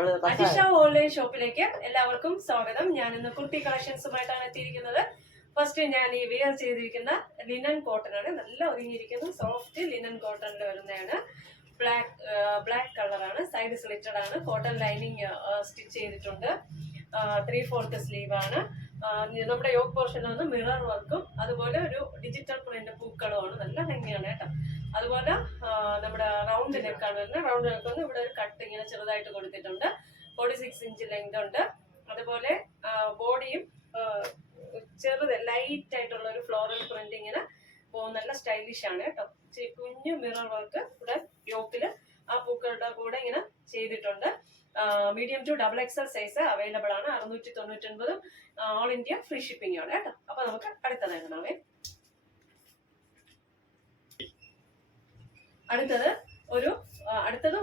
Ajisha online ഷോപ്പിലേക്ക് എല്ലാവർക്കും സ്വാഗതം. ഞാൻ ഇന്ന് കുർത്തി കളക്ഷൻസുമായിട്ടാണ് എത്തിയിരിക്കുന്നത്. ഫസ്റ്റ് ഞാൻ ഈ വെയർ ചെയ്തിരിക്കുന്ന ലിനൻ കോട്ടൺ ആണ്. നല്ല ഒതുങ്ങിയിരിക്കുന്നു. സോഫ്റ്റ് ലിനൻ കോട്ടണിൽ വരുന്നതാണ്. ബ്ലാക്ക് കളറാണ്. സൈഡ് സ്ലിറ്റഡ് ആണ്. കോട്ടൺ ലൈനിങ് സ്റ്റിച്ച് ചെയ്തിട്ടുണ്ട്. 3/4 സ്ലീവ് ആണ്. നമ്മുടെ യോക്ക് പോർഷൻ വന്ന് മിറർ വർക്കും അതുപോലെ ഒരു ഡിജിറ്റൽ പ്രിന്റ് പൂക്കളുമാണ്. നല്ല ഭംഗിയാണ് കേട്ടോ. അതുപോലെ നമ്മുടെ റൗണ്ട് നെക്കാണ് വരുന്നത്. റൗണ്ട് നെക്ക് വന്ന് ഇവിടെ ഒരു കട്ട് ഇങ്ങനെ ചെറുതായിട്ട് കൊടുത്തിട്ടുണ്ട്. 46 ഇഞ്ച് ലെങ്ത് ഉണ്ട്. അതുപോലെ ബോഡിയും ചെറുത് ലൈറ്റ് ആയിട്ടുള്ള ഒരു ഫ്ലോറൽ പ്രിന്റ് ഇങ്ങനെ നല്ല സ്റ്റൈലിഷ് ആണ് കേട്ടോ. കുഞ്ഞു മിറർ വർക്ക് ഇവിടെ യോക്കില് ആ പൂക്കളുടെ കൂടെ ഇങ്ങനെ ചെയ്തിട്ടുണ്ട്. Medium to XXL size available ആണ്. 699 ഓൾ ഇന്ത്യ ഫ്രീ ഷിപ്പിംഗ് ആണ് കേട്ടോ. അപ്പൊ നമുക്ക് അടുത്തത് കാണാമേ. അടുത്തത്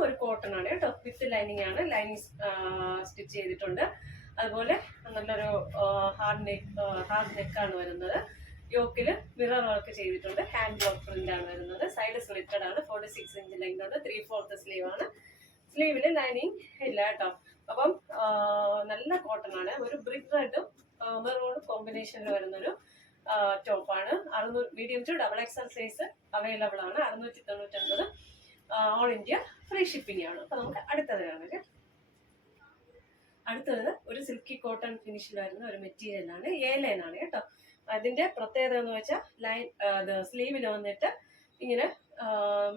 ഒരു കോട്ടൺ ആണ് കേട്ടോ. വിത്ത് ലൈനിങ് ആണ്. ലൈനിങ് സ്റ്റിച്ച് ചെയ്തിട്ടുണ്ട്. അതുപോലെ നല്ലൊരു ഹാർഡ് നെക്കാണ് വരുന്നത്. യോക്കില് മിറർ വർക്ക് ചെയ്തിട്ടുണ്ട്. ഹാൻഡ് ബ്ലോക്ക് പ്രിന്റ് ആണ് വരുന്നത്. സൈഡ് സ്ലിറ്റഡ് ആണ്. 46 ഇഞ്ച് ലെങ്ത് ഉണ്ട്. 3/4 സ്ലീവ് ആണ്. സ്ലീവില് ലൈനിങ് ഇല്ല കേട്ടോ. അപ്പം നല്ല കോട്ടൺ ആണ്. ഒരു ബ്രിക്ക് റെഡും മെറൂണും കോമ്പിനേഷനിൽ വരുന്നൊരു ടോപ്പാണ്. Medium to XXL size available ആണ്. 699 ഓൾ ഇന്ത്യ ഫ്രീ ഷിപ്പിംഗ് ആണ്. അപ്പൊ നമുക്ക് അടുത്തത് കാണാം. അടുത്തത് ഒരു സിൽക്കി കോട്ടൺ ഫിനിഷിൽ വരുന്ന ഒരു മെറ്റീരിയൽ ആണ്. ലൈൻ ആണ് കേട്ടോ. അതിന്റെ പ്രത്യേകത എന്ന് വെച്ചാൽ സ്ലീവിൽ വന്നിട്ട് ഇങ്ങനെ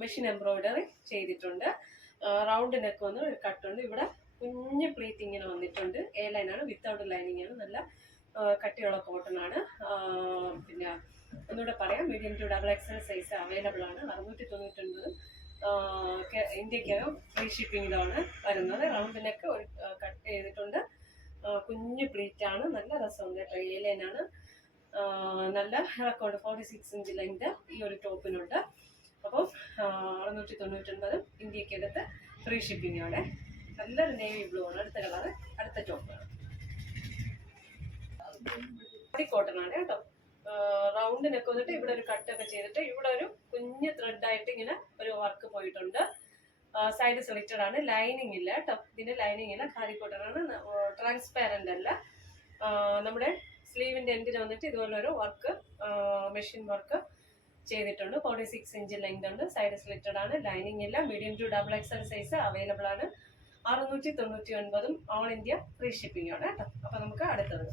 മെഷീൻ എംബ്രോയിഡറി ചെയ്തിട്ടുണ്ട്. റൗണ്ട് നെക്ക് വന്ന് ഒരു കട്ടുണ്ട്. ഇവിടെ കുഞ്ഞ് പ്ലീറ്റ് ഇങ്ങനെ വന്നിട്ടുണ്ട്. ലൈൻ ആണ്. വിത്തൗട്ട് ലൈനിങ് ആണ്. നല്ല കട്ടിയുള്ള കോട്ടൺ ആണ്. പിന്നെ ഒന്നുകൂടെ പറയാം, medium to XXL size available ആണ്. 699 ഇന്ത്യക്കകം ഫ്രീ ഷിപ്പിങ്ങിലാണ് വരുന്നത്. റൗണ്ട് നെക്ക് ഒരു കട്ട് ചെയ്തിട്ടുണ്ട്. കുഞ്ഞ് പ്ലീറ്റ് ആണ്. നല്ല രസമുണ്ട് കേട്ടോ. ലൈനാണ്. നല്ല ഇറക്കമുണ്ട്. 46 ഇഞ്ച് ലെങ്ത് ഈ ഒരു ടോപ്പിനുണ്ട്. അപ്പം 699 ഇന്ത്യക്കകത്ത് ഫ്രീ ഷിപ്പിംഗ് ആണ്. നല്ലൊരു നേവി ബ്ലൂ ആണ്. അടുത്ത കളറ്. അടുത്ത ടോപ്പാണ്. കോട്ടൺ ആണ് കേട്ടോ. റൗണ്ട് നെക്ക് വന്നിട്ട് ഇവിടെ ഒരു കട്ടൊക്കെ ചെയ്തിട്ട് ഇവിടെ ഒരു കുഞ്ഞ് ത്രെഡ് ആയിട്ട് ഇങ്ങനെ ഒരു വർക്ക് പോയിട്ടുണ്ട്. സൈഡ് സെലക്റ്റഡ് ആണ്. ലൈനിങ് ഇല്ല കേട്ടോ. ഇതിന്റെ ലൈനിങ് ഇല്ല. ഖാദി കോട്ടൺ ആണ്. ട്രാൻസ്പാരന്റ് അല്ല. നമ്മുടെ സ്ലീവിന്റെ എൻഡിൽ വന്നിട്ട് ഇതുപോലെ ഒരു വർക്ക് മെഷീൻ വർക്ക് ചെയ്തിട്ടുണ്ട്. 46 ഇഞ്ച് ലെങ്ത് ഉണ്ട്. സൈഡ് സ്ലിറ്റഡ് ആണ്. ലൈനിങ് ഇല്ല. Medium to XXL size available ആണ്. 699 ഓൾ ഇന്ത്യ ഫ്രീ ഷിപ്പിംഗ് ആണ് കേട്ടോ. അപ്പൊ നമുക്ക് അടുത്തത്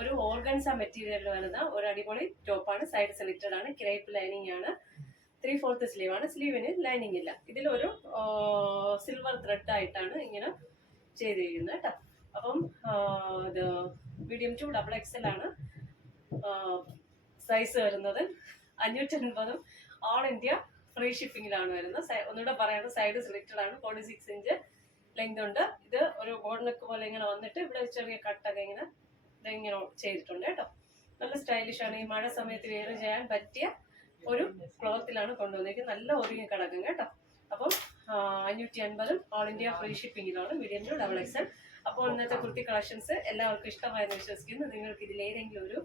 ഒരു ഓർഗൻസ മെറ്റീരിയലിൽ വരുന്ന ഒരു അടിപൊളി ടോപ്പാണ്. സൈഡ് സെലക്റ്റഡ് ആണ്. ക്രേപ്പ് ലൈനിങ് ആണ്. 3/4 സ്ലീവ് ആണ്. സ്ലീവിന് ലൈനിങ് ഇല്ല. ഇതിലൊരു സിൽവർ ത്രെഡ് ആയിട്ടാണ് ഇങ്ങനെ ചെയ്തിരിക്കുന്നത് കേട്ടോ. അപ്പം ഇത് മീഡിയം ടു XXL ആണ് സൈസ് വരുന്നത്. 550 ഓൾ ഇന്ത്യ ഫ്രീ ഷിപ്പിംഗിലാണ് വരുന്നത്. ഒന്നുകൂടെ പറയുന്നത്, സൈഡ് സെലക്റ്റഡ് ആണ്. 46 ഇഞ്ച് ലെങ്ത് ഉണ്ട്. ഇത് ഒരു ബോർഡ് നെക്ക് പോലെ ഇങ്ങനെ വന്നിട്ട് ഇവിടെ ചെറിയ കട്ടൊക്കെ ഇങ്ങനെ ചെയ്തിട്ടുണ്ട് കേട്ടോ. നല്ല സ്റ്റൈലിഷ് ആണ്. ഈ മഴ സമയത്ത് വെയർ ചെയ്യാൻ പറ്റിയ ഒരു ക്ലോത്തിലാണ് കൊണ്ടുവന്നിരിക്കുന്നത്. നല്ല ഒതുങ്ങി കിടക്കും കേട്ടോ. അപ്പം 550 ഓൾ ഇന്ത്യ ഫ്രീ ഷിപ്പിംഗിലാണ്. Medium to XXL. അപ്പോൾ ഇന്നത്തെ കുർത്തി കളക്ഷൻസ് എല്ലാവർക്കും ഇഷ്ടമായെന്ന് വിശ്വസിക്കുന്നു. നിങ്ങൾക്ക് ഇതിൽ ഏതെങ്കിലും ഒരു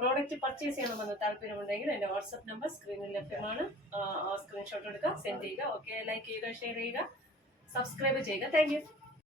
പ്രോഡക്റ്റ് പർച്ചേസ് ചെയ്യണമെന്ന് താല്പര്യമുണ്ടെങ്കിൽ എൻ്റെ വാട്സപ്പ് നമ്പർ സ്ക്രീനിൽ ലഭ്യമാണ്. സ്ക്രീൻഷോട്ട് എടുക്കുക, സെൻഡ് ചെയ്യുക. ഓക്കെ, ലൈക്ക് ചെയ്യുക, ഷെയർ ചെയ്യുക, സബ്സ്ക്രൈബ് ചെയ്യുക. Thank you.